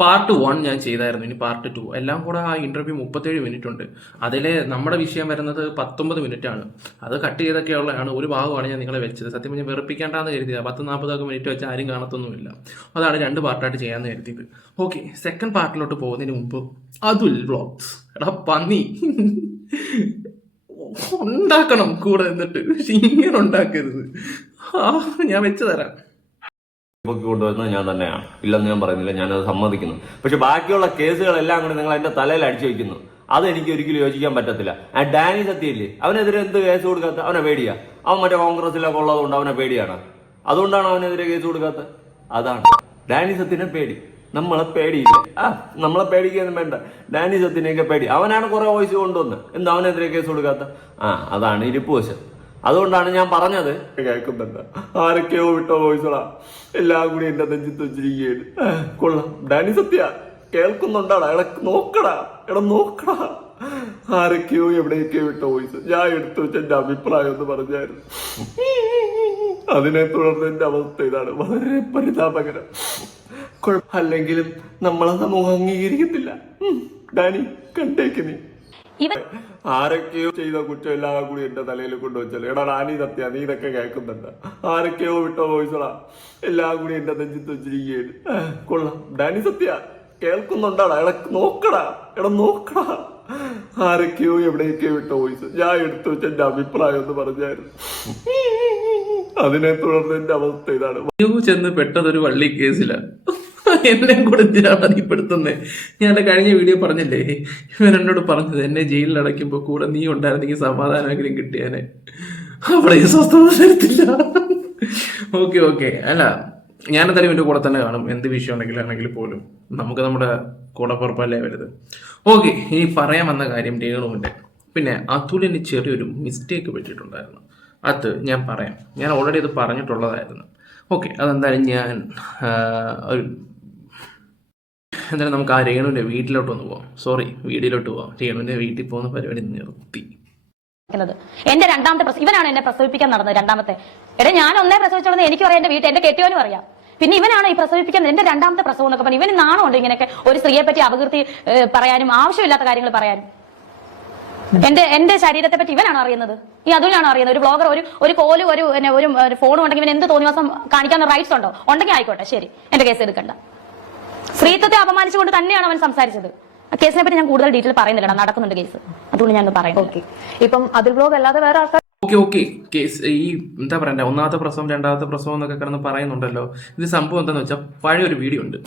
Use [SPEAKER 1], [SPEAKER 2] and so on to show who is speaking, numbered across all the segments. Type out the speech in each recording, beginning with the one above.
[SPEAKER 1] Part one ഞാൻ ചെയ്തായിരുന്നു ഇനി പാർട്ട് ടു എല്ലാം കൂടെ ആ ഇന്റർവ്യൂ മുപ്പത്തേഴ് മിനിറ്റ് ഉണ്ട്. അതിൽ നമ്മുടെ വിഷയം വരുന്നത് പത്തൊമ്പത് മിനിറ്റ് ആണ്. അത് കട്ട് ചെയ്തൊക്കെ ഉള്ളതാണ് ഒരു ഭാഗമാണ് ഞാൻ നിങ്ങളെ വെച്ചത്. സത്യം പറഞ്ഞാൽ വെറുപ്പിക്കേണ്ടെന്ന് കരുതിയത്. പത്ത് നാൽപ്പതൊക്കെ മിനിറ്റ് വെച്ച് ആരും കാണത്തൊന്നുമില്ല. അതാണ് രണ്ട് പാർട്ടായിട്ട് ചെയ്യാന്ന് കരുതിയത്. ഓക്കെ സെക്കൻഡ് പാർട്ടിലോട്ട് പോകുന്നതിന് മുമ്പ് അതുൽ വ്ളോഗ്സ് എടാ പന്നി. ഉണ്ടാക്കണം കൂടെ എന്നിട്ട്. ഇങ്ങനെ ഉണ്ടാക്കരുത്. ആ ഞാൻ വെച്ച് തരാം.
[SPEAKER 2] പൊക്കി കൊണ്ടുവരുന്നത് ഞാൻ തന്നെയാണ്. ഇല്ലെന്ന് ഞാൻ പറയുന്നില്ല ഞാനത് സമ്മതിക്കുന്നു. പക്ഷെ ബാക്കിയുള്ള കേസുകളെല്ലാം കൂടി നിങ്ങൾ എന്റെ തലയിൽ അടിച്ചു വെക്കുന്നു അത് എനിക്ക് ഒരിക്കലും യോജിക്കാൻ പറ്റത്തില്ല. ആ ഡാനി സത്യയില്ലേ? അവനെതിരെ എന്ത് കേസ് കൊടുക്കാത്ത അവനെ പേടിയാ. അവൻ മറ്റേ കോൺഗ്രസിലൊക്കെ ഉള്ളതുകൊണ്ട് അവനെ പേടിയാണ്. അതുകൊണ്ടാണ് അവനെതിരെ കേസ് കൊടുക്കാത്ത അതാണ്. ഡാനി സത്യനെ പേടി. നമ്മളെ പേടിയില്ല? ആ നമ്മളെ പേടിക്കൊന്നും വേണ്ട. ഡാനി സത്യനെയൊക്കെ പേടി. അവനാണ് കുറെ വോയിസ് കൊണ്ടുവന്ന്. എന്താ അവനെതിരെ കേസ് കൊടുക്കാത്ത? ആ അതാണ് ഇരിപ്പ് വശം. അതുകൊണ്ടാണ് ഞാൻ പറഞ്ഞത്. കേൾക്കുന്നുണ്ട്. ആരൊക്കെയോ വിട്ട വോയിസടാ എല്ലാം കൂടി എന്റെ നെഞ്ചത്ത് വെച്ചിരിക്കുകയാണ് കൊള്ളാം. ഡാനി സത്യ കേൾക്കുന്നുണ്ടാടാ. എടാ നോക്കടാ. എടാ നോക്കടാ. ആരൊക്കെയോ എവിടെയൊക്കെയോ വിട്ട വോയിസ്. ഞാൻ എടുത്തു വെച്ച എന്റെ അഭിപ്രായം എന്ന് പറഞ്ഞായിരുന്നു. അതിനെ തുടർന്ന് എന്റെ അവസ്ഥ ഇതാണ്. വളരെ പരിതാപകരം. കുഴപ്പം അല്ലെങ്കിലും നമ്മളെ സമൂഹം അംഗീകരിക്കത്തില്ല. ഡാനി കണ്ടേക്ക് നീ.
[SPEAKER 3] ഇവൻ
[SPEAKER 2] ആരൊക്കെയോ ചെയ്ത കുറ്റം എല്ലാം കൂടി എന്റെ തലയിൽ കൊണ്ടുവച്ചല്ലോ എടാ റാണി സത്യ നീ ഇതൊക്കെ കേൾക്കുന്നുണ്ട്. ആരൊക്കെയോ വിട്ടോ വോയിസടാ എല്ലാം കൂടി എന്റെ നെഞ്ചിത്ത് വെച്ചിരിക്കുകയാണ് കൊള്ളാം. ഡാനി സത്യ കേൾക്കുന്നുണ്ടാടാ. എടാ നോക്കടാ. എടാ നോക്കടാ. ആരൊക്കെയോ എവിടെയൊക്കെയോ വിട്ട വോയിസ്. ഞാൻ എടുത്തു വെച്ച എന്റെ അഭിപ്രായം എന്ന് പറഞ്ഞായിരുന്നു. അതിനെ തുടർന്ന് എന്റെ അവസ്ഥ ഇതാണ്.
[SPEAKER 1] ചെന്ന് പെട്ടതൊരു വള്ളി കേസില എന്നെ കൂടെ എന്തിനാണ് നീ പെടുത്തുന്നേ ഞാൻ എന്റെ കഴിഞ്ഞ വീഡിയോ പറഞ്ഞില്ലേ? ഇവൻ എന്നോട് പറഞ്ഞത് എന്നെ ജയിലിൽ അടയ്ക്കുമ്പോ കൂടെ നീ ഉണ്ടായിരുന്നെങ്കിൽ സമാധാനമെങ്കിലും കിട്ടിയാനെ. അവിടെ തരത്തില്ല ഓക്കെ ഓക്കെ. അല്ല ഞാനെന്തായാലും ഇവന്റെ കൂടെ തന്നെ കാണും. എന്ത് വിഷയം ഉണ്ടെങ്കിലും ആണെങ്കിൽ പോലും. നമുക്ക് നമ്മുടെ കൂടെ പുറപ്പല്ലേ വലുത്. ഓക്കെ ഈ പറയാൻ വന്ന കാര്യം രേണുവിന്റെ. പിന്നെ അതുലിന് ചെറിയൊരു മിസ്റ്റേക്ക് പറ്റിയിട്ടുണ്ടായിരുന്നു. അത് ഞാൻ പറയാം. ഞാൻ ഓൾറെഡി ഇത് പറഞ്ഞിട്ടുള്ളതായിരുന്നു. ഓക്കെ അതെന്തായാലും ഞാൻ ഒരു എന്തായാലും നമുക്ക് ആ രേണുവിന്റെ വീട്ടിലോട്ട് ഒന്ന് പോവാം. സോറി വീടിലോട്ട് പോവാം. രേണുവിന്റെ വീട്ടിൽ പോകുന്ന പരിപാടി നിർത്തി.
[SPEAKER 3] എന്റെ രണ്ടാമത്തെ ഇവനാണ് എന്നെ പ്രസവിപ്പിക്കാൻ നടന്നത് രണ്ടാമത്തെ. എടാ ഞാൻ ഒന്നേ പ്രസവിച്ചോളൂ എനിക്ക് അറിയാം എന്റെ വീട്ടിൽ എന്റെ കെട്ടിയോനും അറിയാം. പിന്നെ ഇവനാണ് ഈ പ്രസവിപ്പിക്കുന്നത് എന്റെ രണ്ടാമത്തെ പ്രസവം എന്നൊക്കെ പറഞ്ഞു ഇവന് നാണമുണ്ട് ഇങ്ങനെയൊക്കെ ഒരു സ്ത്രീയെ പറ്റി അപകീർത്തി പറയാനും ആവശ്യമില്ലാത്ത കാര്യങ്ങൾ പറയാനും. എന്റെ എന്റെ ശരീരത്തെ പറ്റി ഇവനാണോ അറിയുന്നത്. ഈ അതുലാണോ അറിയുന്നത്? ഒരു ബ്ലോഗർ ഒരു ഒരു കോലും ഒരു ഒരു ഫോണും ഉണ്ടെങ്കിൽ ഇവൻ എന്ത് തോന്നിയ മാസം കാണിക്കാൻ റൈറ്റ്സ് ഉണ്ടോ? ഉണ്ടെങ്കിൽ ആയിക്കോട്ടെ ശരി. എന്റെ കേസ് എടുക്കണ്ട. സ്ത്രീത്വത്തെ അപമാനിച്ചുകൊണ്ട് തന്നെയാണ് അവൻ സംസാരിച്ചത്. കേസിനെ പറ്റി ഞാൻ കൂടുതൽ ഡീറ്റെയിൽ പറയുന്നില്ല. നടക്കുന്നുണ്ട് കേസ്. അതുകൊണ്ട് ഞാൻ പറയാം
[SPEAKER 4] ഓക്കെ. ഇപ്പം അതിൽ ബ്ലോഗ് അല്ലാതെ വേറെ ആൾക്കാർ
[SPEAKER 1] ഓക്കെ ഓക്കെ. കേസ് ഈ എന്താ പറയണ്ടേ? ഒന്നാമത്തെ പ്രസവം രണ്ടാമത്തെ പ്രസവം എന്നൊക്കെ കിടന്ന് പറയുന്നുണ്ടല്ലോ. ഇത് സംഭവം എന്താണെന്ന് വെച്ചാൽ പഴയ ഒരു വീഡിയോ ഉണ്ട്.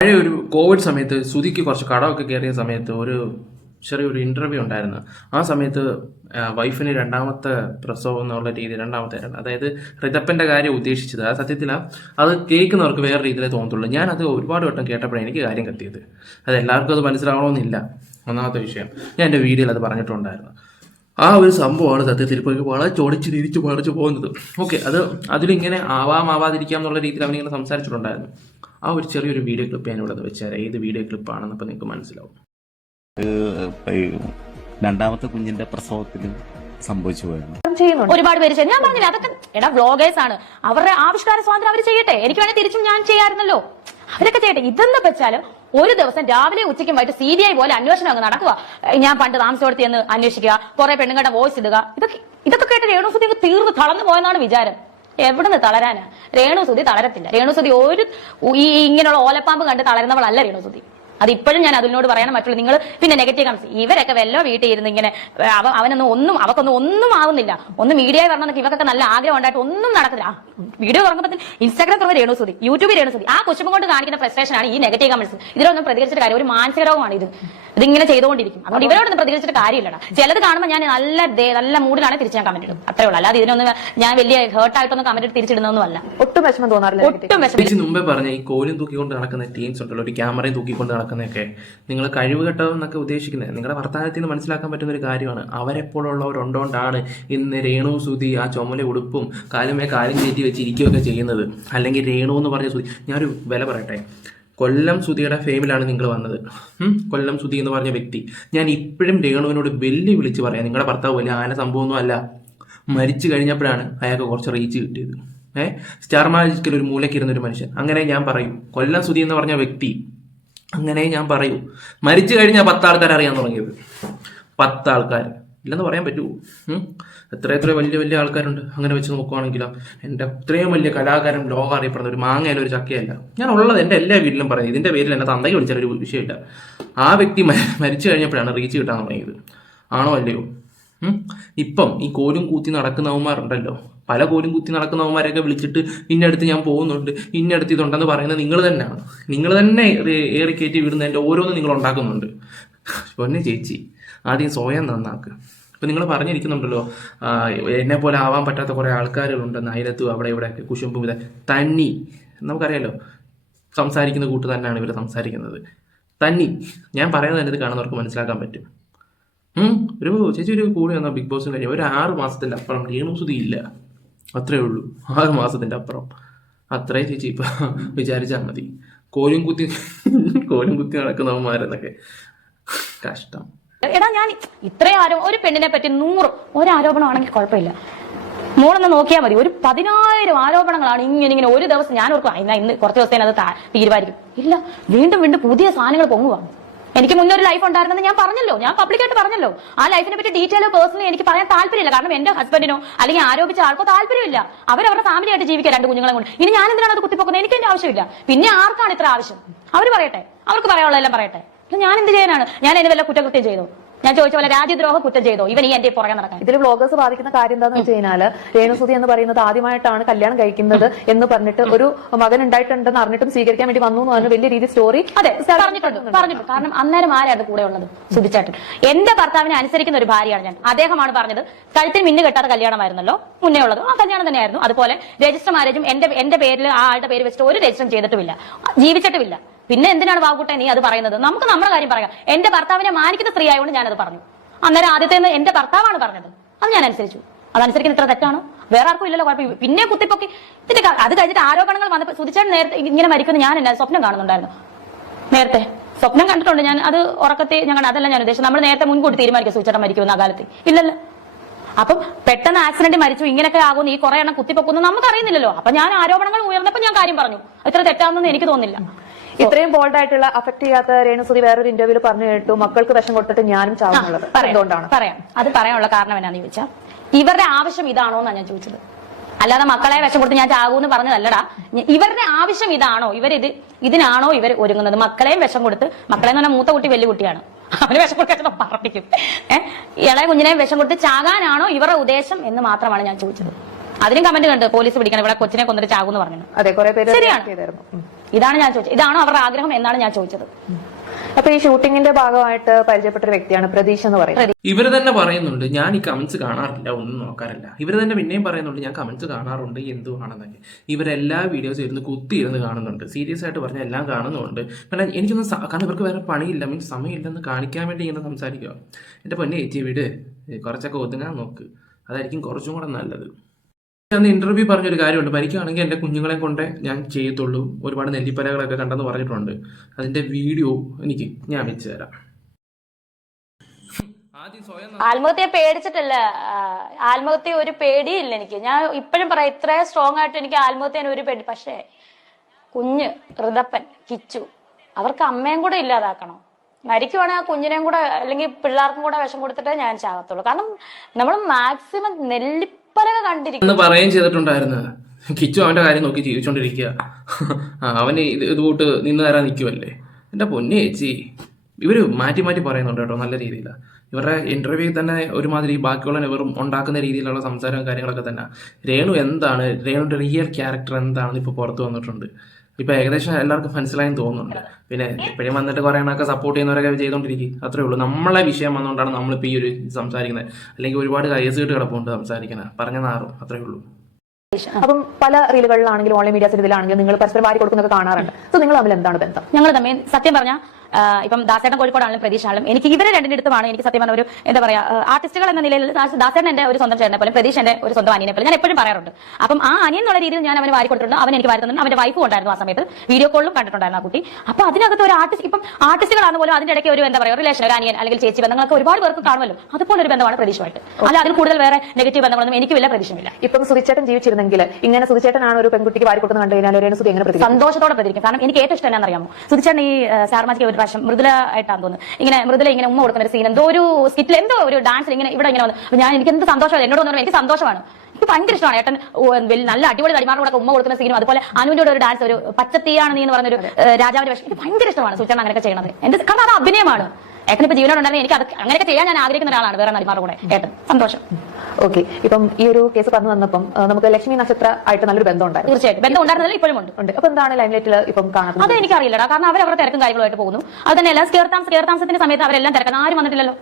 [SPEAKER 1] പഴയ ഒരു കോവിഡ് സമയത്ത് സുധിക്ക് കുറച്ച് കടമൊക്കെ കയറിയ സമയത്ത് ഒരു ചെറിയൊരു ഇന്റർവ്യൂ ഉണ്ടായിരുന്നു. ആ സമയത്ത് വൈഫിന് രണ്ടാമത്തെ പ്രസവം എന്നുള്ള രീതി രണ്ടാമത്തെ അതായത് റിതപ്പന്റെ കാര്യം ഉദ്ദേശിച്ചത്. ആ സത്യത്തിൽ അത് കേൾക്കുന്നവർക്ക് വേറെ രീതിയിലേ തോന്നത്തുള്ളൂ. ഞാനത് ഒരുപാട് വട്ടം കേട്ടപ്പോഴാണ് എനിക്ക് കാര്യം കത്തിയത് അത് എല്ലാവർക്കും അത് മനസ്സിലാവണമെന്നില്ല. ഒന്നാമത്തെ വിഷയം. ഞാൻ എന്റെ വീഡിയോയിൽ അത് പറഞ്ഞിട്ടുണ്ടായിരുന്നു. ആ ഒരു സംഭവമാണ് സത്യത്തിൽ ഇപ്പോൾ വളരെ ചൊടിച്ച് തിരിച്ച് മറിച്ച് പോകുന്നത്. ഓക്കെ അത് അതിലിങ്ങനെ ആവാം ആവാതിരിക്കാം എന്നുള്ള രീതിയിൽ അവനിങ്ങനെ സംസാരിച്ചിട്ടുണ്ടായിരുന്നു. ആ ഒരു ചെറിയൊരു വീഡിയോ ക്ലിപ്പ് ഞാൻ ഇവിടെ വെച്ചാൽ ഏത് വീഡിയോ ക്ലിപ്പാണെന്ന് ഇപ്പോൾ നിങ്ങൾക്ക് മനസ്സിലാവും.
[SPEAKER 5] രണ്ടാമത്തെ കുഞ്ഞിന്റെ പ്രസവത്തിലും സംഭവിച്ചു പോയിരുന്നു.
[SPEAKER 3] ഒരുപാട് പേര് ഞാൻ പറഞ്ഞില്ല അതൊക്കെ എടാ വ്ളോഗേഴ്സ് ആണ്. അവരുടെ ആവിഷ്കാര സ്വാതന്ത്ര്യം അവർ ചെയ്യട്ടെ. എനിക്ക് വേണേൽ തിരിച്ചും ഞാൻ ചെയ്യാറുണ്ടല്ലോ അവരൊക്കെ ചെയ്യട്ടെ. ഇതെന്ന് വെച്ചാലും ഒരു ദിവസം രാവിലെ ഉച്ചയ്ക്കും വൈകിട്ട് സി ബി ഐ പോലെ അന്വേഷണം അങ്ങ് നടക്കുക. ഞാൻ പണ്ട് താമസപ്പെടുത്തി എന്ന് അന്വേഷിക്കുക. കുറെ പെണ്ണുങ്ങളുടെ വോയിസ് ഇടുക. ഇതൊക്കെ ഇതൊക്കെ കേട്ട് രേണുസുദ്ധി തീർന്ന് തളർന്നു പോയെന്നാണ് വിചാരം. എവിടുന്ന് തളരാനാ? രേണുസുതി തളരത്തില്ല. രേണുസുതി ഒരു ഈ ഇങ്ങനെയുള്ള ഓലപ്പാമ്പ് കണ്ട് തളരുന്നവളല്ല രേണുസുതി. അത് ഇപ്പോഴും ഞാൻ അതിനോട് പറയണം മറ്റുള്ള നിങ്ങൾ പിന്നെ നെഗറ്റീവ് കമൻസ് ഇവരൊക്കെ വല്ല വീട്ടിൽ ഇരുന്ന് ഇങ്ങനെ അവ അവനൊന്നും ഒന്നും അവക്കൊന്നും ഒന്നും ആവുന്നില്ല. ഒന്ന് മീഡിയ വരണമെന്നൊക്കെ ഇവക്കൊക്കെ നല്ല ആഗ്രഹം ഉണ്ടായിട്ട് ഒന്നും നടക്കില്ല വീഡിയോ തുറക്കുമ്പോൾ ഇൻസ്റ്റാഗ്രാം തുറന്ന് രേണുസുതി യൂട്യൂബിൽ രേണുസുതി ആ കുശുമ്പ് കൊണ്ട് കാണിക്കുന്ന ഫ്രസ്ട്രേഷൻ ആണ് ഈ നെഗറ്റീവ് കമന്റ്സ് ഇതിലൊന്നും പ്രതികരിച്ചിട്ട് കാര്യം ഒരു മാനസിക രോഗമാണ് ഇത്. ഇതിങ്ങനെ ചെയ്തുകൊണ്ടിരിക്കും. അതുകൊണ്ട് ഇവരോടൊന്നും പ്രതികരിച്ചിട്ട് കാര്യമില്ലടാ. ചിലത് കാണുമ്പോൾ ഞാൻ നല്ല നല്ല മൂഡിലാണ് തിരിച്ച് ഞാൻ കമന്റ് ഇടും. അത്രേ ഉള്ളൂ. അല്ലാതെ ഇതിനൊന്നും ഞാൻ വലിയ ഹേർട്ട് ആയിട്ടൊന്നും കമന്റ് ഇട്ട് തിരിച്ചിടുന്നൊന്നും അല്ല
[SPEAKER 4] ഒട്ടും വിഷമം തോന്നാറില്ല
[SPEAKER 3] ഒട്ടും
[SPEAKER 1] വിഷമം മുമ്പേ പറഞ്ഞ ഈ കോലും തൂക്കിക്കൊണ്ട് നടക്കുന്ന ടീംസ് ഉണ്ടല്ലോ ഒരു ക്യാമറയും തൂക്കിക്കൊണ്ട് നടക്കുന്നതൊക്കെ നിങ്ങൾ കഴിവ് കെട്ടതെന്നൊക്കെ ഉദ്ദേശിക്കുന്നത്. നിങ്ങളുടെ വർത്തമാനത്തിൽ നിന്ന് മനസ്സിലാക്കാൻ പറ്റുന്ന ഒരു കാര്യമാണ്. അവരെപ്പോഴുള്ളവരുണ്ടോണ്ടാണ് ഇന്ന് രേണു സുതി ആ ചുമല ഉടുപ്പും കാലുമേ കാലും കയറ്റി വെച്ചിരിക്കുകയൊക്കെ ചെയ്യുന്നത്. അല്ലെങ്കിൽ രേണു എന്ന് പറഞ്ഞ സുതി ഞാനൊരു വില പറയട്ടെ. കൊല്ലം സുധിയുടെ ഫെയിമിലാണ് നിങ്ങൾ വന്നത്? കൊല്ലം സുധി എന്ന് പറഞ്ഞ വ്യക്തി. ഞാൻ ഇപ്പോഴും രേണുവിനോട് വെല്ലു വിളിച്ച് പറയാം. നിങ്ങളുടെ ഭർത്താവ് വലിയ ആന സംഭവമൊന്നും അല്ല. മരിച്ചു കഴിഞ്ഞപ്പോഴാണ് അയാൾക്ക് കുറച്ച് റീച്ച് കിട്ടിയത്. ഏഹ് സ്റ്റാർ മാജിക്കൽ ഒരു മൂലയ്ക്കിരുന്ന ഒരു മനുഷ്യൻ. അങ്ങനെ ഞാൻ പറയും. കൊല്ലം സുധി എന്ന് പറഞ്ഞ വ്യക്തി അങ്ങനെ ഞാൻ പറയൂ. മരിച്ചു കഴിഞ്ഞാൽ പത്ത് ആൾക്കാർ അറിയാൻ തുടങ്ങിയത്. പത്ത് ആൾക്കാർ ഇല്ലെന്ന് പറയാൻ പറ്റുമോ എത്ര എത്ര വലിയ വലിയ ആൾക്കാരുണ്ട്. അങ്ങനെ വെച്ച് നോക്കുവാണെങ്കിലോ എന്റെ അത്രയും വലിയ കലാകാരൻ ലോകം അറിയപ്പെടുന്ന ഒരു മാങ്ങയിൽ ഒരു ചക്കയല്ല ഞാൻ ഉള്ളത് എന്റെ എല്ലാ വീട്ടിലും പറയും. ഇതിന്റെ പേരിൽ എന്നെ തന്തയ്ക്ക് വിളിച്ചാൽ ഒരു വിഷയമില്ല. ആ വ്യക്തി മരിച്ചു കഴിഞ്ഞപ്പോഴാണ് റീച്ച് കിട്ടാൻ തുടങ്ങിയത്. ആണോ അല്ലയോ? ഇപ്പം ഈ കോലും കൂത്തി നടക്കുന്നവന്മാരുണ്ടല്ലോ പല കോലും കുത്തി നടക്കുന്നവന്മാരെയൊക്കെ വിളിച്ചിട്ട് ഇന്നടുത്ത് ഞാൻ പോകുന്നുണ്ട്. ഇന്നടുത്ത് ഇതുണ്ടെന്ന് പറയുന്നത് നിങ്ങൾ തന്നെയാണ്. നിങ്ങൾ തന്നെ ഏറി കയറ്റി വിടുന്നതിന്റെ ഓരോന്നും നിങ്ങൾ ഉണ്ടാക്കുന്നുണ്ട്. പൊന്നെ ചേച്ചി ആദ്യം സ്വയം നന്നാക്ക്. ഇപ്പം നിങ്ങൾ പറഞ്ഞിരിക്കുന്നുണ്ടല്ലോ എന്നെ പോലെ ആവാൻ പറ്റാത്ത കുറേ ആൾക്കാരുണ്ടെന്ന് അയലത്തും അവിടെ ഇവിടെയൊക്കെ കുശുമ്പും ഇതെ തന്നി നമുക്കറിയാലോ സംസാരിക്കുന്ന കൂട്ട് തന്നെയാണ് ഇവർ സംസാരിക്കുന്നത്. തന്നി ഞാൻ പറയുന്നത് ഇത് കാണുന്നവർക്ക് മനസ്സിലാക്കാൻ പറ്റും. ഒരു ചേച്ചി ഒരു കൂടി വന്ന ബിഗ് ബോസ് കഴിഞ്ഞാൽ ഒരു ആറ് മാസത്തിന്റെ അപ്പുറം രേണുസുതി ഇല്ല. അത്രേ ഉള്ളൂ. ആറ് മാസത്തിന്റെ അപ്പുറം. അത്രേ ചേച്ചി ഇപ്പം വിചാരിച്ചാൽ മതി. കോലും കുത്തി കോലും കുത്തി നടക്കുന്നവന്മാരെന്നൊക്കെ. കഷ്ടം.
[SPEAKER 3] എടാ ഞാൻ ഇത്രയും ആരോ ഒരു പെണ്ണിനെ പറ്റി നൂറ് ഒരു ആരോപണമാണെങ്കിൽ കുഴപ്പമില്ല. മോളൊന്ന് നോക്കിയാൽ മതി. ഒരു പതിനായിരം ആരോപണങ്ങളാണ് ഇങ്ങനെ ഇങ്ങനെ ഒരു ദിവസം ഞാൻ ഓർക്കും "ആ, ഇന്ന് കുറച്ച് ദിവസത്തേനത് തീരുമാനിക്കും. ഇല്ല വീണ്ടും വീണ്ടും പുതിയ സാധനങ്ങൾ പൊങ്ങുക എനിക്ക് മുന്നേ ഒരു ലൈഫ് ഉണ്ടായിരുന്നെന്ന് ഞാൻ പറഞ്ഞല്ലോ. ഞാൻ പബ്ലിക്കായിട്ട് പറഞ്ഞല്ലോ. ആ ലൈഫിനെ പറ്റി ഡീറ്റെയിൽ പേഴ്സണലി എനിക്ക് പറയാൻ താല്പര്യമില്ല. കാരണം എന്റെ ഹസ്ബൻഡിനോ അല്ലെങ്കിൽ ആരോപിച്ച ആൾക്കോ താല്പര്യമില്ല. അവരവരുടെ ഫാമിലി ആയിട്ട് ജീവിക്കാൻ രണ്ട് കുഞ്ഞുങ്ങളെ കൊണ്ട്. ഇനി ഞാൻ എന്തിനാണ് അത് കുത്തിപ്പോക്കുന്നത്? എനിക്ക് എന്റെ ആവശ്യമില്ല. പിന്നെ ആർക്കാണ് ഇത്ര ആവശ്യം? അവർ പറയട്ടെ. അവർക്ക് പറയാനുള്ളതെല്ലാം പറയട്ടെ. ഞാൻ എന്ത് ചെയ്യാനാണ്? ഞാൻ എന്നെ വല്ല കുറ്റകൃത്യം ചെയ്തോ? ഞാൻ ചോദിച്ച പോലെ രാജ്യദ്രോഹ കുറ്റം ചെയ്തോ. ഇവൻ ഈ എന്റെ പുറകെ നടക്കാൻ.
[SPEAKER 4] ഇതിൽ വ്ളോഗേഴ്സ് ബാധിക്കുന്ന കാര്യം എന്താന്ന് വെച്ച് കഴിഞ്ഞാൽ രേണുസുതി എന്ന് പറയുന്നത് ആദ്യമായിട്ടാണ് കല്യാണം കഴിക്കുന്നത് എന്ന് പറഞ്ഞിട്ട് ഒരു മകൻ ഉണ്ടായിട്ടുണ്ടെന്ന് അറിഞ്ഞിട്ടും സ്വീകരിക്കാൻ വേണ്ടി വന്നു എന്ന് പറഞ്ഞ വലിയ രീതി സ്റ്റോറി
[SPEAKER 3] അതെ പറഞ്ഞിട്ടുണ്ട് പറഞ്ഞിട്ടുണ്ട്. കാരണം അന്നേരം ആരാണ് കൂടെ ഉള്ളത്? സുധിച്ചേട്ടൻ. എന്റെ ഭർത്താവിനെ അനുസരിക്കുന്ന ഒരു ഭാര്യയാണ് ഞാൻ. അദ്ദേഹമാണ് പറഞ്ഞത് കഴുത്തിൽ മിന്നു കെട്ടാത്ത കല്യാണമായിരുന്നല്ലോ? മുന്നേ ഉള്ളത്. ആ കല്യാണം തന്നെയായിരുന്നു. അതുപോലെ രജിസ്റ്റർ മാരേജും എന്റെ എന്റെ പേരിൽ ആ ആളുടെ പേര് വെച്ചിട്ട് ഒരു രജിസ്റ്ററും ചെയ്തിട്ടുമില്ല. ജീവിച്ചിട്ടുമില്ല. പിന്നെ എന്തിനാണ് ബാബുട്ടെ നീ അത് പറയുന്നത്? നമുക്ക് നമ്മുടെ കാര്യം പറയാം. എന്റെ ഭർത്താവിനെ മാനിക്കുന്ന സ്ത്രീ ആയതുകൊണ്ട് ഞാനത് പറഞ്ഞു. അന്നേരം ആദ്യത്തെ എന്റെ ഭർത്താവാണ് പറഞ്ഞത്. അത് ഞാൻ അനുസരിച്ചു. അതനുസരിക്കുന്ന ഇത്ര തെറ്റാണ്? വേറെ ആർക്കും ഇല്ലല്ലോ കുഴപ്പം പിന്നെ കുത്തിപ്പൊക്കി. ഇതിന്റെ അത് കഴിഞ്ഞിട്ട് ആരോപണങ്ങൾ വന്നപ്പോൾ സുധിച്ചേട്ടൻ നേരത്തെ ഇങ്ങനെ മരിക്കുന്ന ഞാൻ എന്നാ സ്വപ്നം കാണുന്നുണ്ടായിരുന്നു. നേരത്തെ. സ്വപ്നം കണ്ടിട്ടുണ്ട്. ഞാൻ അത് ഉറക്കത്തെ ഞങ്ങൾ അതല്ല ഞാൻ ഉദ്ദേശിച്ചത്. നമ്മൾ നേരത്തെ മുൻകൂട്ടി തീരുമാനിക്കും സുധിച്ചേട്ടൻ മരിക്കുന്ന കാലത്ത്. ഇല്ലല്ലോ. അപ്പം പെട്ടെന്ന് ആക്സിഡന്റ് മരിച്ചു. ഇങ്ങനെയൊക്കെ ആകുന്നു ഈ കുറെ എണ്ണം കുത്തിപ്പൊക്കുന്നു നമുക്ക് അറിയുന്നില്ലല്ലോ അപ്പൊ ഞാൻ ആരോപണങ്ങൾ ഉയർന്നപ്പോൾ ഞാൻ കാര്യം പറഞ്ഞു. ഇത്ര തെറ്റാണെന്ന് എനിക്ക് തോന്നുന്നില്ല.
[SPEAKER 4] ഇത്രയും ബോൾഡ് ആയിട്ടുള്ള അഫക്ട് ചെയ്യാത്ത രേണുസുതി വേറൊരു ഇന്റർവ്യൂവിൽ പറഞ്ഞു കേട്ടു. മക്കൾക്ക് വിഷം കൊടുത്തിട്ട് ഞാനും ചാവുന്നുള്ളത് എന്തുകൊണ്ടാണ്?
[SPEAKER 3] പറയാം. അത് പറയാനുള്ള കാരണം എന്നാന്ന് ചോദിച്ചാൽ ഇവരുടെ ആവശ്യം ഇതാണോ എന്നാണ് ഞാൻ ചോദിച്ചത്. അല്ലാതെ മക്കളെ വിഷം കൊടുത്ത് ഞാൻ ചാകൂന്ന് പറഞ്ഞതല്ലടാ. ഞ- ഇവരുടെ ആവശ്യം ഇതാണോ? ഇവരിത് ഇതിനാണോ ഇവർ ഒരുങ്ങുന്നത്? മക്കളെയും വിഷം കൊടുത്ത് മക്കളെ എന്ന് പറഞ്ഞാൽ മൂത്ത കുട്ടി വലിയ കുട്ടിയാണ്. അവന് വിഷം കൊടുക്കാൻ പറപ്പിക്കും ഏഹ് ഇളയ കുഞ്ഞിനെയും വിഷം കൊടുത്ത് ചാകാനാണോ ഇവരുടെ ഉദ്ദേശം എന്ന് മാത്രമാണ് ഞാൻ ചോദിച്ചത്. അതിനും കമന്റ് കണ്ട് പോലീസ് പിടിക്കണം ഇവിടെ കൊച്ചിനെ കൊന്നിട്ട് ചാകൂന്ന് പറഞ്ഞു
[SPEAKER 4] അതെ കുറെ പേര്
[SPEAKER 3] ശരിയാണ്. ഇതാണ് ഞാൻ ചോദിച്ചത്. ഇതാണ് അവരുടെ ആഗ്രഹം എന്നാണ് ഞാൻ ചോദിച്ചത്.
[SPEAKER 4] അപ്പൊ ഈ ഷൂട്ടിങ്ങിന്റെ ഭാഗമായിട്ട് പരിചയപ്പെട്ട ഒരു വ്യക്തിയാണ് പ്രതീക്ഷ എന്ന് പറയുന്നത്.
[SPEAKER 1] ഇവർ തന്നെ പറയുന്നുണ്ട് ഞാൻ ഈ കമന്റ്സ് കാണാറില്ല ഒന്നും നോക്കാറില്ല. ഇവർ തന്നെ പിന്നെയും പറയുന്നുണ്ട് ഞാൻ കമന്റ്സ് കാണാറുണ്ട് എന്തുവാണെന്നൊക്കെ. ഇവരെല്ലാ വീഡിയോസും ഇരുന്ന് കുത്തി ഇരുന്ന് കാണുന്നുണ്ട്. സീരിയസ് ആയിട്ട് പറഞ്ഞാൽ എല്ലാം കാണുന്നുണ്ട്. പിന്നെ എനിക്കൊന്നും കാരണം ഇവർക്ക് വേറെ പണിയില്ല. മീൻസ് സമയമില്ലെന്ന് കാണിക്കാൻ വേണ്ടി ഇങ്ങനെ സംസാരിക്കുക എന്റെ പൊന്നെ ഏറ്റിയ വീട്. കുറച്ചൊക്കെ ഒതുങ്ങാൻ നോക്ക്. അതായിരിക്കും കുറച്ചും കൂടെ നല്ലത്. അന്ന് ഇന്റർവ്യൂ പറഞ്ഞൊരു കാര്യമുണ്ട്. മരിക്കുകയാണെങ്കിൽ എന്റെ കുഞ്ഞുങ്ങളെ കൊണ്ടേ ഞാൻ ചെയ്യത്തുള്ളൂ. ഒരുപാട് നെല്ലിപ്പലകളൊക്കെ കണ്ടെന്ന് പറഞ്ഞിട്ടുണ്ട്. അതിന്റെ വീഡിയോ എനിക്ക് ഞാൻ വെച്ച് തരാം.
[SPEAKER 3] ആത്മഹത്യ പേടിച്ചിട്ടല്ല. ആത്മഹത്യ ഒരു പേടിയില്ല എനിക്ക്. ഞാൻ ഇപ്പോഴും പറയാം ഇത്ര സ്ട്രോങ് ആയിട്ട് എനിക്ക് ആത്മഹത്യ ഒരു പേടി. പക്ഷേ കുഞ്ഞ് ഋതപ്പൻ കിച്ചു അവർക്ക് അമ്മയും കൂടെ ഇല്ലാതാക്കണം? മരിക്കുവാണെങ്കിൽ ആ കുഞ്ഞിനെയും കൂടെ അല്ലെങ്കിൽ പിള്ളേർക്കും കൂടെ വിഷം കൊടുത്തിട്ടേ ഞാൻ ചാകത്തുള്ളൂ. കാരണം നമ്മൾ മാക്സിമം നെല്ലിപ്പലക
[SPEAKER 1] കണ്ടിരിക്കുന്നു പറയുകയും ചെയ്തിട്ടുണ്ടായിരുന്നു. കിച്ചു അവന്റെ കാര്യം നോക്കി ജീവിച്ചോണ്ടിരിക്കുക. അവന് ഇത് ഇതുപോട്ട് നിന്ന് തരാൻ നിൽക്കുമല്ലേ എന്റെ പൊന്നു ചേച്ചി ഇവർ മാറ്റി മാറ്റി പറയുന്നുണ്ട് കേട്ടോ നല്ല രീതിയിൽ ഇവരുടെ ഇന്റർവ്യൂ തന്നെ ഒരുമാതിരി ബാക്കിയുള്ള ഇവരും ഉണ്ടാക്കുന്ന രീതിയിലുള്ള സംസാരവും കാര്യങ്ങളൊക്കെ തന്നെ. രേണു എന്താണ്? രേണുവിന്റെ റിയൽ ക്യാരക്ടർ എന്താണെന്ന് ഇപ്പോൾ പുറത്തു വന്നിട്ടുണ്ട്. ഇപ്പൊ ഏകദേശം എല്ലാവർക്കും മനസ്സിലായെന്ന് തോന്നുന്നുണ്ട്. പിന്നെ എപ്പോഴും വന്നിട്ട് കുറേ എണ്ണൊക്കെ സപ്പോർട്ട് ചെയ്യുന്നവരൊക്കെ ചെയ്തുകൊണ്ടിരിക്കും അത്രേ ഉള്ളൂ. നമ്മളെ വിഷയം വന്നുകൊണ്ടാണ് നമ്മളിപ്പോൾ ഈ ഒരു സംസാരിക്കുന്നത്. അല്ലെങ്കിൽ ഒരുപാട് കേസ് കേട്ട് കിടപ്പുണ്ട് സംസാരിക്കുന്നത് പറഞ്ഞ നാറും അത്രേ ഉള്ളൂ.
[SPEAKER 4] അപ്പം പല റീലുകളിലാണെങ്കിലും ഓൺലൈൻ മീഡിയാസിൽ ഇതിലാണെങ്കിലും നിങ്ങൾ പരസ്പരം വാരി കൊടുക്കുന്നൊക്കെ കാണാറുണ്ട്. സോ നിങ്ങൾ തമ്മിൽ എന്താണ് ബന്ധം?
[SPEAKER 3] ഞങ്ങൾ തമ്മിൽ സത്യം പറഞ്ഞാൽ ഇപ്പം ദാസേട്ടൻ കോഴിക്കോടാണെങ്കിലും പ്രതീക്ഷയാണെങ്കിലും എനിക്ക് ഇവരെ രണ്ടിന്റെ അടുത്തുമാണ് എനിക്ക് സത്യം പറഞ്ഞ ഒരു എന്താ പറയാ ആർട്ടിസ്റ്റുകൾ എന്ന നിലയിൽ ദാസേട്ടൻ എന്റെ ഒരു സ്വന്തം ചേട്ടനെ പോലെ പ്രതീക്ഷ എന്റെ ഒരു സ്വന്തം അനിയനെ പോലെ ഞാൻ എപ്പോഴും പറയാറുണ്ട്. അപ്പം ആ അനിയൻ എന്നുള്ള രീതിയിൽ ഞാൻ അവന് വാരി കൊടുത്തിട്ടുണ്ട് അവൻ എനിക്ക് വാരി തന്നിട്ടുണ്ട് അവന്റെ വൈഫ് ഉണ്ടായിരുന്നു ആ സമയത്ത്. വീഡിയോ കോളിലും കണ്ടിട്ടുണ്ടായിരുന്നു ആ കുട്ടി. അപ്പൊ അതിനകത്ത് ഒരു ആർട്ടിസ്റ്റ് ഇപ്പം ആർട്ടിസ്റ്റുകളാണ് പോലും അതിന്റെ ഇടയ്ക്ക് ഒരു എന്താ പറയുക റിലേഷൻ ഒരു അനിയൻ അല്ലെങ്കിൽ ചേച്ചി ബന്ധങ്ങളൊക്കെ ഒരുപാട് പേർക്ക് കാണുമല്ലോ. അതുപോലെ ഒരു ബന്ധമാണ് പ്രതീക്ഷമായിട്ട് അല്ല അതിൽ കൂടുതൽ വേറെ നെഗറ്റീവ് ബന്ധങ്ങളൊന്നും എനിക്ക് വലിയ പ്രതീക്ഷയില്ല
[SPEAKER 4] ഇപ്പം സുധിച്ചേട്ടൻ ജീവിച്ചിരുന്നെങ്കിൽ ഇങ്ങനെ സുധിച്ചേട്ടനാണ് ഒരു പെൺകുട്ടിക്ക് വാരി കൊടുക്കുന്നത് കണ്ടു കഴിഞ്ഞാൽ രേണു സുധി എങ്ങനെ
[SPEAKER 3] സന്തോഷത്തോടെ പ്രതികരിക്കും. കാരണം എനിക്ക് ഏറ്റവും ഇഷ്ടം എന്നാന്ന് അറിയാമോ സുധിച്ചേട്ടൻ ഈ സാർമാജിക്ക് പ്രാവശ്യം മൃദുല ആയിട്ടാണ് തോന്നുന്നത്. ഇങ്ങനെ മൃദുല ഇങ്ങനെ ഉമ്മ കൊടുക്കുന്ന ഒരു സീൻ എന്തോ ഒരു സ്കിറ്റിൽ എന്തോ ഒരു ഡാൻസിൽ ഇങ്ങനെ ഇവിടെ ഇങ്ങനെ വന്നു. ഞാൻ എനിക്ക് എന്ത് സന്തോഷമാണ് എന്നോട് വന്നു എനിക്ക് സന്തോഷമാണ്. എനിക്ക് ഭയങ്കര ഇഷ്ടമാണ്. ഏട്ടൻ നല്ല അടിപൊളി നടിമാരോടൊക്കെ ഉമ്മ കൊടുക്കുന്ന സീനും അതുപോലെ അനുവിന്റെ ഒരു ഡാൻസ് ഒരു പച്ചത്തീയാണ് നീ എന്ന് പറഞ്ഞൊരു രാജാവിന്റെ വേഷം. എനിക്ക് ഭയങ്കര ഇഷ്ടമാണ് സുചന അങ്ങനെയൊക്കെ ചെയ്യണത്. എന്ത് കാരണം അത് അഭിനയമാണ്. ഏട്ടൻ ഇപ്പൊ ജീവനോടുണ്ടായിരുന്നു എനിക്ക് അത് അങ്ങനെയൊക്കെ ചെയ്യാൻ ഞാൻ ആഗ്രഹിക്കുന്ന ഒരാളാണ് വേറെ നടിമാരുടെ കൂടെ. ഏട്ടൻ സന്തോഷം.
[SPEAKER 4] ഓക്കെ ഇപ്പം ഈ ഒരു കേസ് പറഞ്ഞു വന്നപ്പം നമുക്ക് ലക്ഷ്മി നക്ഷത്ര ആയിട്ട് നല്ലൊരു ബന്ധം ഉണ്ടായിരുന്നു.
[SPEAKER 3] തീർച്ചയായിട്ടും. ബന്ധം ഉണ്ടായിരുന്നില്ല ഇപ്പോഴും ഉണ്ട്.
[SPEAKER 4] ഉണ്ട്. അപ്പൊ എന്താണ് ലൈംലൈറ്റിൽ ഇപ്പം കാണുന്നത്
[SPEAKER 3] അത് എനിക്കറിയില്ലടാ. കാരണം അവർ അവരുടെ തിരക്കും കാര്യങ്ങളുമായിട്ട് പോകുന്നു. അത് സ്കേർ താമസ സ്കേർ താമസത്തിന്റെ സമയത്ത് അവരെല്ലാം തിരക്കുന്നത്. ആരും വന്നിട്ടില്ലല്ലോ.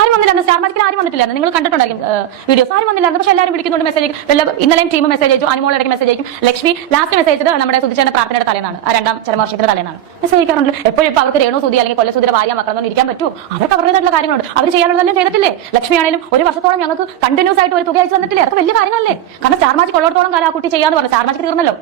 [SPEAKER 3] ആരും വന്നില്ലായിരുന്നു. സ്റ്റാർ മാജിക്കിൽ ആരും വന്നിട്ടില്ലായിരുന്നു. നിങ്ങൾ കണ്ടിട്ടുണ്ടായിരിക്കും വീഡിയോസ് ആരും വന്നില്ലായിരുന്നു. പക്ഷെ എല്ലാവരും വിളിക്കുന്നുണ്ട് മെസ്സേജ് വല്ല ഇന്നലെയും ടീം മെസ്സേജ് അയച്ചു. അനുമോൾ ഇടയ്ക്ക് മെസ്സേജ് അയക്കും. ലക്ഷ്മി ലാസ്റ്റ് മെസ്സേജ് നമ്മുടെ സുധിച്ചേന്റെ പ്രാർത്ഥനയുടെ തലേന്നാണ്. ആ രണ്ടാം ചരമവർഷത്തിന്റെ തലേന്നാണ്. മെസ്സേജ് അയക്കാറുണ്ട്. എപ്പോഴും ഇപ്പൊ അവർക്ക് രേണു സുധി അല്ലെങ്കിൽ കൊല്ലസുധിയുടെ ഭാര്യ മക്കളൊന്നും ഇരിക്കാൻ പറ്റുമോ അവർക്ക് അവരുടേതായിട്ടുള്ള കാര്യങ്ങളുണ്ട്. അവർ ചെയ്യാനുള്ളതെല്ലാം ചെയ്തിട്ടില്ലേ? ലക്ഷ്മി ആണെങ്കിലും ഒരു വർഷത്തോളം ഞങ്ങൾക്ക് കണ്ടിന്യൂസ് ആയിട്ട് ഒരു തുക അയച്ചു തന്നിട്ടില്ലേ? അതൊക്കെ വലിയ കാര്യങ്ങളല്ലേ? കാരണം സ്റ്റാർ മാജിക് ഉള്ളിടത്തോളം കാലം ആ കുട്ടി ചെയ്യാന്ന് പറഞ്ഞു. സ്റ്റാർ തീർന്നല്ലോ.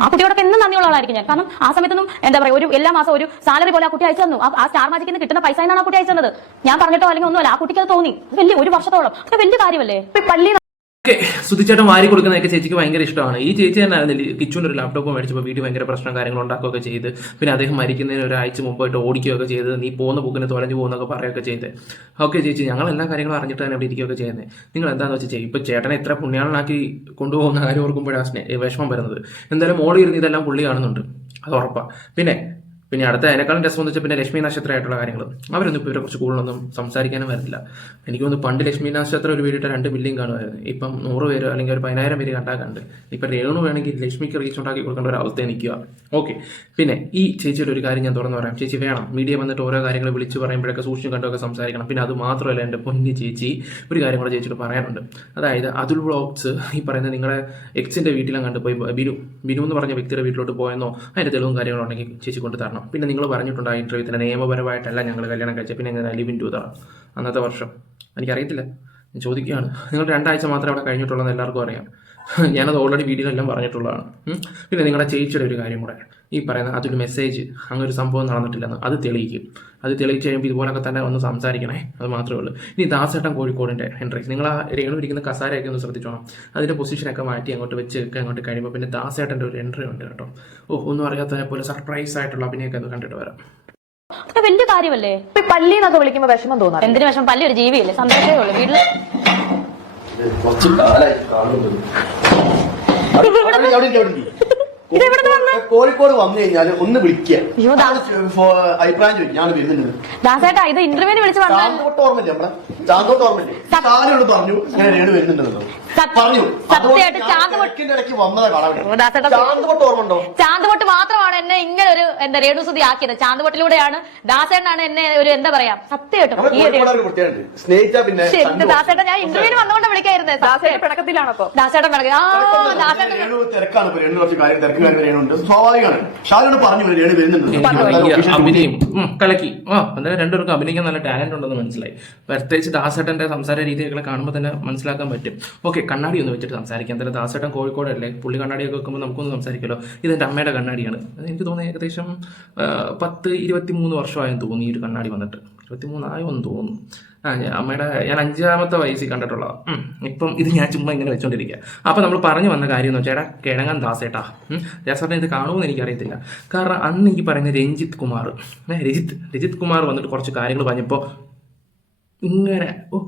[SPEAKER 3] ആ കുട്ടിയോടൊക്കെ എന്നും നന്ദിയുള്ള ആളായിരിക്കും ഞാൻ. കാരണം ആ സമയത്തൊന്നും എന്താ പറയുക ഒരു എല്ലാ മാസം ഒരു സാലറി പോലെ ആ കുട്ടി അയച്ചു തന്നു. ആ- സ്റ്റാർ മാജിക്കിൽ നിന്ന് കിട്ടുന്ന പൈസ എന്നാണ് ആ കുട്ടി അയച്ചു തന്നത്. ഞാൻ പറഞ്ഞിട്ടോ അല്ലെങ്കിൽ ഒന്നുമല്ല ആ കുട്ടിക്ക് അത് തോന്നി. വലിയ ഒരു വർഷത്തോളം. അത് വലിയ കാര്യമല്ലേ?
[SPEAKER 4] പള്ളി
[SPEAKER 1] ഓക്കെ സുധിച്ചേട്ടൻ വാരി കൊടുക്കുന്നതൊക്കെ ചേച്ചിക്ക് ഭയങ്കര ഇഷ്ടമാണ്. ഈ ചേച്ചി തന്നെ കിച്ചണിൽ ഒരു ലാപ്ടോപ്പ് മേടിച്ചപ്പോൾ വീട്ടിൽ ഭയങ്കര പ്രശ്നം കാര്യങ്ങൾ ഉണ്ടാക്കുകയൊക്കെ ചെയ്ത്. പിന്നെ അദ്ദേഹം മരിക്കുന്നതിന് ഒരാഴ്ച മുമ്പായിട്ട് ഓടിക്കുകയൊക്കെ ചെയ്ത്. നീ പോകുന്ന ബുക്കിന് തുലഞ്ഞു പോകുന്നൊക്കെ പറയുകയൊക്കെ ചെയ്ത്. ഓക്കെ ചേച്ചി ഞങ്ങൾ എല്ലാ കാര്യങ്ങളും അറിഞ്ഞിട്ട് തന്നെ അവിടെ ഇരിക്കുകയൊക്കെ ചെയ്യുന്നത് നിങ്ങൾ എന്താണെന്ന് വെച്ചാൽ ചെയ്യും. ഇപ്പോൾ ചേട്ടനെ എത്ര പുണ്യാളനാക്കി കൊണ്ടുപോകുന്ന കാര്യം ഓർക്കുമ്പോഴാണ് വിഷമം വരുന്നത്. എന്തായാലും മോളിൽ ഇരുന്ന് ഇതെല്ലാം പുള്ളി കാണുന്നുണ്ട്. അത് ഉറപ്പാണ് പിന്നെ പിന്നെ അടുത്ത അതിനേക്കാളും രസം എന്ന് പിന്നെ ലക്ഷ്മി നക്ഷത്രമായിട്ടുള്ള കാര്യങ്ങൾ അവരൊന്നും ഇപ്പോൾ ഇവരെ കുറച്ച് കൂടുതലൊന്നും സംസാരിക്കാനും വരില്ല എനിക്ക് തോന്നുന്നു പണ്ട് ലക്ഷ്മി നക്ഷത്രം ഒരു വീടിട്ട് രണ്ട് ബില്ലിംഗ് കാണുമായിരുന്നു. ഇപ്പം നൂറ് പേര് അല്ലെങ്കിൽ ഒരു പതിനായിരം പേര് കണ്ടാൽ കണ്ട്. ഇപ്പം രേണു വേണമെങ്കിൽ ലക്ഷ്മിക്ക് റീച്ച് ഉണ്ടാക്കി കൊടുക്കേണ്ട ഒരു അവസ്ഥ നിൽക്കുക ഓക്കെ പിന്നെ ഈ ചേച്ചിയുടെ ഒരു കാര്യം ഞാൻ തുറന്നു പറയാം. ചേച്ചി വേണം. മീഡിയ വന്നിട്ട് ഓരോ കാര്യങ്ങൾ വിളിച്ച് പറയുമ്പോഴൊക്കെ സൂക്ഷിച്ചും കണ്ടൊക്കെ സംസാരിക്കണം. പിന്നെ അത് മാത്രമല്ല എന്റെ പൊന്നി ചേച്ചി ഒരു കാര്യം കൂടെ ചേച്ചിയോട് പറയാനുണ്ട്. അതായത് അതുൽ വ്ളോഗ്സ് ഈ പറയുന്ന നിങ്ങളുടെ എക്സിന്റെ വീട്ടിലും കണ്ടുപോയി ബിനു ബിനു എന്ന് പറഞ്ഞ വ്യക്തിയുടെ വീട്ടിലോട്ട് പോയെന്നോ അതിന്റെ തെളിവും കാര്യങ്ങളുണ്ടെങ്കിൽ ചേച്ചി കൊണ്ട് തരണം. പിന്നെ നിങ്ങൾ പറഞ്ഞിട്ടുണ്ട് ആ ഇന്റർവ്യൂ തന്നെ നിയമപരമായിട്ടല്ല ഞങ്ങൾ കല്യാണം കഴിച്ചത്. പിന്നെ എങ്ങനെ ലിവിൻ ടു ഇതാണ് അന്നത്തെ വർഷം. എനിക്കറിയത്തില്ല. ഞാൻ ചോദിക്കുകയാണ്. നിങ്ങൾ രണ്ടാഴ്ച മാത്രമേ അവിടെ കഴിഞ്ഞിട്ടുള്ളൂ എന്ന് എല്ലാവർക്കും അറിയാം. ഞാനത് ഓൾറെഡി വീഡിയോയിലെല്ലാം പറഞ്ഞിട്ടുള്ളതാണ്. പിന്നെ നിങ്ങളുടെ ചേച്ചിയുടെ ഒരു കാര്യം കൂടെ. ഈ പറയുന്ന അതൊരു മെസ്സേജ് അങ്ങനെ ഒരു സംഭവം നടന്നിട്ടില്ലെന്ന് അത് തെളിയിക്കും. അത് തെളിയിച്ച് കഴിയുമ്പോൾ ഇതുപോലൊക്കെ തന്നെ ഒന്ന് സംസാരിക്കണേ. അത് മാത്രമേ ഉള്ളൂ. ഇനി ദാസേട്ടൻ കോഴിക്കോടിന്റെ എൻട്രൻസ് നിങ്ങൾ ആ രേണു ഇരിക്കുന്ന കസാരയൊക്കെ ഒന്ന് ശ്രദ്ധിച്ചോണം. അതിന്റെ പൊസിഷനൊക്കെ മാറ്റി അങ്ങോട്ട് വെച്ച് ഒക്കെ അങ്ങോട്ട് കഴിയുമ്പോൾ പിന്നെ ദാസേട്ടന്റെ ഒരു എൻട്രി ഉണ്ട് കേട്ടോ. ഓ ഒന്നും അറിയാത്തതിനെ പോലെ സർപ്രൈസ് ആയിട്ടുള്ള അഭിനയൊക്കെ ഒന്ന് കണ്ടിട്ട് വരാം.
[SPEAKER 3] വലിയ കാര്യമല്ലേ?
[SPEAKER 4] പള്ളി എന്നൊക്കെ വിളിക്കുമ്പോൾ വിഷമം തോന്നാറ്
[SPEAKER 3] എന്തിനു വിഷമം? പല്ലി ഒരു ജീവിയല്ലേ? സന്തോഷമേ ഉള്ളൂ. വീട്ടിൽ
[SPEAKER 6] കുറച്ച് കാലായി. കോഴിക്കോട് വന്നു കഴിഞ്ഞാൽ ഒന്ന് വിളിക്കുക ഫോ- അഭിപ്രായം ചോദിക്കും ഞാൻ വരുന്നുണ്ട്
[SPEAKER 3] ദാസേട്ടാ ഇത് ഇന്റർവ്യൂവിന് വിളിച്ച് പറഞ്ഞാൽ
[SPEAKER 6] ചാന്തോട്ട് ഓർമ്മയില്ലേ നമ്മളെ? ചാന്തോട്ട് ഓർമ്മയില്ലേ? പറഞ്ഞു രേണു വരുന്നുണ്ടെന്നോ പറഞ്ഞു.
[SPEAKER 3] സത്യമായിട്ട്
[SPEAKER 6] വന്നതാ ഓർമ്മ
[SPEAKER 3] ചാന്തുപൊട്ട് മാത്രമാണ് എന്നെ ഇങ്ങനെ ഒരു എന്താ രേണുസുതി ആക്കിയത്. ചാന്തുപൊട്ടിലൂടെയാണ് ദാസേട്ടനാണ് എന്നെ ഒരു എന്താ പറയാ സത്യമായിട്ടും ഈ ദാസേട്ടൻ ഞാൻ ഇന്റർവ്യൂ വന്നുകൊണ്ട് വിളിക്കായിരുന്നേ.
[SPEAKER 4] ദാസേട്ടൻ പിണക്കത്തിലാണ്
[SPEAKER 3] ദാസേട്ടൻ ആ ദാസേട്ടൻ
[SPEAKER 6] തിരക്കാണ് ഇപ്പൊ രണ്ടു കുറച്ച് കാര്യം തിരക്ക് കാര്യം രേണുണ്ട് സ്വാഭാവികമാണ്. ഷാജോട് പറഞ്ഞു രേണു വരുന്നുണ്ട്.
[SPEAKER 1] എനിക്ക് വയ്യ അഭിനയം ഉം, കലക്കി ആ എന്തായാലും രണ്ടുപേർക്കും അഭിനയിക്കാൻ നല്ല ടാലന്റ് ഉണ്ടെന്ന് മനസ്സിലായി. പ്രത്യേകിച്ച് ദാസേട്ടന്റെ സംസാര രീതികളെ കാണുമ്പോൾ തന്നെ മനസ്സിലാക്കാൻ പറ്റും. ഓക്കെ കണ്ണാടി ഒന്ന് വെച്ചിട്ട് സംസാരിക്കാം. എന്തായാലും ദാസേട്ടൻ കോഴിക്കോടല്ലേ? പുള്ളി കണ്ണാടിയൊക്കെ വെക്കുമ്പോൾ നമുക്കൊന്ന് സംസാരിക്കുമല്ലോ. ഇതെന്റെ അമ്മയുടെ കണ്ണാടിയാണ്. എനിക്ക് തോന്നുന്നു ഏകദേശം പത്ത് ഇരുപത്തി മൂന്ന് വർഷമായെന്ന് തോന്നി ഈ ഒരു കണ്ണാടി വന്നിട്ട്. ഇരുപത്തി മൂന്നായോ എന്ന് തോന്നുന്നു. ആ അമ്മയുടെ ഞാൻ അഞ്ചാമത്തെ വയസ്സിൽ കണ്ടിട്ടുള്ളതാണ് ഇപ്പം ഇത് ഞാൻ ചുമ്മാ ഇങ്ങനെ വെച്ചോണ്ടിരിക്കുക അപ്പം നമ്മൾ പറഞ്ഞു വന്ന കാര്യം എന്ന് വെച്ചാൽ കിഴങ്ങൻ ദാസേട്ടാ ദാസേട്ടൻ ഇത് കാണുമെന്ന് എനിക്കറിയത്തില്ല. കാരണം അന്ന് എനിക്ക് പറയുന്ന രഞ്ജിത്ത് കുമാർ രജിത് രജിത്ത് രജിത് കുമാർ വന്നിട്ട് കുറച്ച് കാര്യങ്ങൾ പറഞ്ഞപ്പോൾ ഇങ്ങനെ ഓ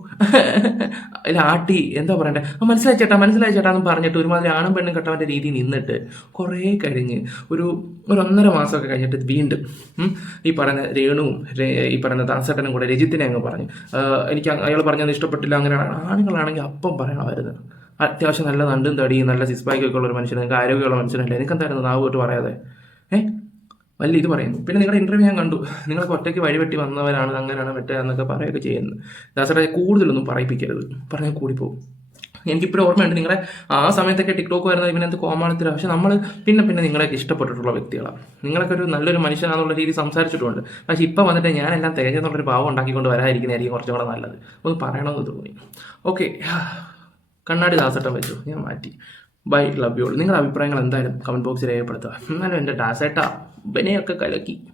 [SPEAKER 1] അല്ല ആട്ടി എന്താ പറയണ്ടേ? മനസ്സിലായി ചേട്ടാ മനസ്സിലായി ചേട്ടാ എന്ന് പറഞ്ഞിട്ട് ഒരുമാതിരി ആണും പെണ്ണും കെട്ടവന്റെ രീതി നിന്നിട്ട് കുറേ കഴിഞ്ഞ് ഒരു ഒരു ഒന്നര മാസമൊക്കെ കഴിഞ്ഞിട്ട് വീണ്ടും ഈ പറയുന്ന രേണുവും ഈ പറയുന്ന ദാസേട്ടനും കൂടെ രജിത്തിനെ അങ്ങ് പറഞ്ഞു. എനിക്ക് അയാൾ പറഞ്ഞത് ഇഷ്ടപ്പെട്ടില്ല അങ്ങനെയാണ്. ആണുങ്ങളാണെങ്കിൽ അപ്പം പറയണമായിരുന്നു അത്യാവശ്യം നല്ല നണ്ടും തടിയും നല്ല സിക്സ് പാക്കൊക്കെ ഉള്ള ഒരു മനുഷ്യൻ നിങ്ങൾക്ക് ആരോഗ്യമുള്ള മനുഷ്യനല്ലേ? എനിക്ക് എന്തായിരുന്നു നാവ് പറയാതെ? ഏഹ് വലിയ ഇത് പറയുന്നു. പിന്നെ നിങ്ങളുടെ ഇന്റർവ്യൂ ഞാൻ കണ്ടു. നിങ്ങൾക്ക് ഒറ്റയ്ക്ക് വഴിവെട്ടി വന്നവരാണ് അങ്ങനെയാണ് വെട്ടുക എന്നൊക്കെ പറയുകയൊക്കെ ചെയ്യുന്നത്. ദാസറെ കൂടുതലൊന്നും പറയിപ്പിക്കരുത്. പറഞ്ഞാൽ കൂടിപ്പോകും എനിക്കിപ്പോഴും ഓർമ്മയുണ്ട് നിങ്ങളുടെ ആ സമയത്തൊക്കെ ടിക്ടോക്ക് വരുന്നത് ഇവനെന്ത് കോമാണത്തിൽ പക്ഷെ നമ്മൾ പിന്നെ പിന്നെ നിങ്ങളെ ഇഷ്ടപ്പെട്ടിട്ടുള്ള വ്യക്തികളാണ് നിങ്ങളൊക്കെ ഒരു നല്ലൊരു മനുഷ്യനാണെന്നുള്ള രീതി സംസാരിച്ചിട്ടുണ്ട്. പക്ഷേ ഇപ്പം വന്നിട്ട് ഞാനെല്ലാം തികഞ്ഞെന്നുള്ളൊരു ഭാവം ഉണ്ടാക്കിക്കൊണ്ട് വരാതിരിക്കുന്നതായിരിക്കും കുറച്ചും കൂടെ നല്ലത്. ഒന്ന് പറയണമെന്ന് തോന്നി. ഓക്കെ. കണ്ണാടി ദാസട്ടം വെച്ചു. ഞാൻ മാറ്റി. ബൈ ലവ് യു നിങ്ങളുടെ അഭിപ്രായങ്ങൾ എന്തായാലും കമന്റ് ബോക്സിൽ രേഖപ്പെടുത്തുക. എന്നാലും എന്റെ ഡാസേട്ട ബനെയൊക്കെ കലക്കി.